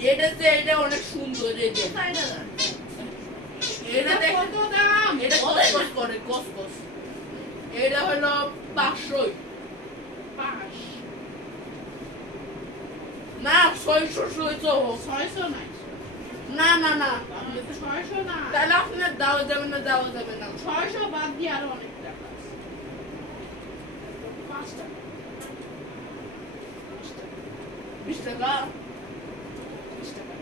এটা এটা অনেক সুন্দর এই যে। এটা কত দাম? এটা কসকস করে কসকস। এটা হলো পাঁচশোই। পাঁচ। না ছয়শো ছয়শো। ছয়শো নাই। না না না। ছয়শো না। তাহলে আপনার দেওয়া যাবে না দেওয়া যাবে না। ছয়শো বাদ দিয়ে আরও অনেক টাকা পাঁচ টাকা বিশ টাকা? বিশ টাকা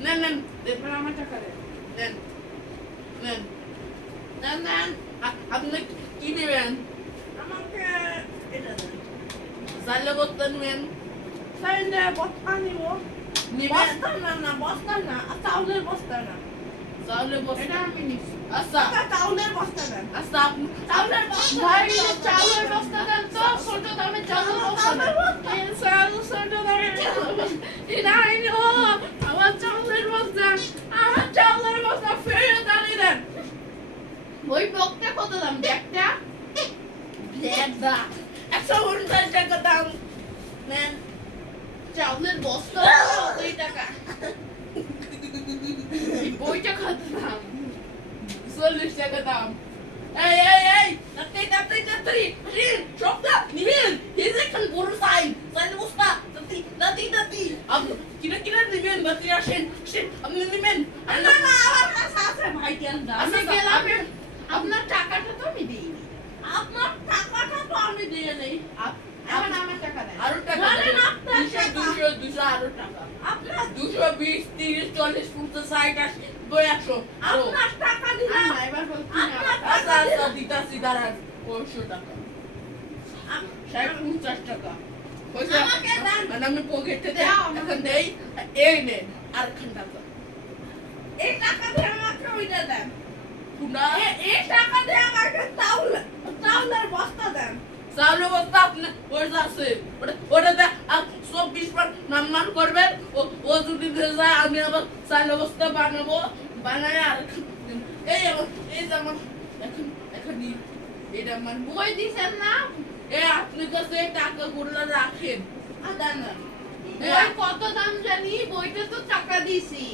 নেন নেন এবার আমার টাকা নেন নেন। দেন আ- আপনি কি নেবেন? আমাকে এটা দেন। জালে বস্তা নেবেন। তাইলে বস্তা নিব। বস্তা না না বস্তা না চাউলের বস্তা না। এটা বস্তা। আমি নিছি। আচ্ছা। আচ্ছা, চাউলের বস্তা দেন। আচ্ছা আপনি চাউলের বস্তা ভাই চাউলের বস্তা দেন তো ছোট দামে চাউলের বস্তা দেন। ছোট দামে নাই ও আমার চাউলের বস্তা আমার চাউলের বস্তা ফেরত আনি দেন ওই বক্তা কত দাম ব্যাগটা ব্যাগদা একশো উনষাট টাকা দাম নেন চাউলের বস্তা দুই টাকা এই বইটা কত দাম চল্লিশ টাকা দাম এই এই এই কিনা কিনা নিবেন তাড়াতাড়ি আসেন আপনি নিবেন। না না আমার কাছে আছে ভাই কেন আমি আচ্ছা, গেলাম আপনার টাকাটা তো আমি দিইনি। আপনার টাকাটা তো আমি দিয়ে নেই এখন আমার টাকা দেন। আরও টাকা না, না, দেবেন। না, আপনার দুশো দুশো আরও টাকা। আপনার দুশো বিশ তিরিশ চল্লিশ পঞ্চাশ ষাট আশি নব্বই একশো। আপনার টাকা দিলাম। এবার বলছি আচ্ছা আচ্ছা দিতাছি দাঁড়ান। পনেরোশো টাকা। আম- পঞ্চাশ টাকা। আমাকে। মানে আমি পকেটে দাও, এখন দেই এই নেন আর খান টাকা এই টাকা দিয়ে আমাকে ওইটা দেন এই টাকা দিয়ে আমাকে চাউল চাউলের বস্তা দেন চাউল বস্তা আপনি ওর আছে ওটা ওটাতে আর চব্বিশ বার নাম্বার করবেন ও ও যদি দিয়ে যায় আমি আবার চাউল বস্তা বানাবো বানায় আর। এই আমার এই যে আমার এখন এখন এটা আমার বই দিছেন না এই আপনি কাছে এই টাকাগুলো রাখেন কত দাম জানি? বইটা তো টাকা দিছি।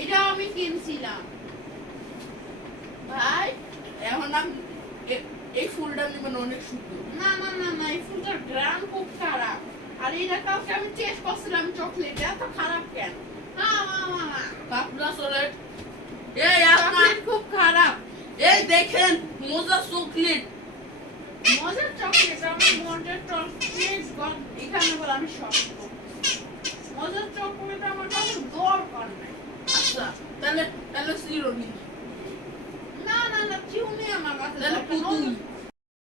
এই আমি কিনছিলাম। ভাই এখন আমি এই ফুলটা নেবেন অনেক সুন্দর। না না না না এই ফুলটার গ্রাম খুব খারাপ। আর এটা কালকে আমি টেস্ট করছিলাম চকলেট এত খারাপ কেন? কাপড়া চলেট এই আপনার খুব খারাপ। এই দেখেন মোজা চকলেট মজার চকলেট আমার মজার চকলেট আমি সব মজার চকলেট আমার কাছে দরকার নাই। আচ্ছা তাহলে তাহলে সিরো নিন না না না নেই আমার কাছে তাহলে দরকার।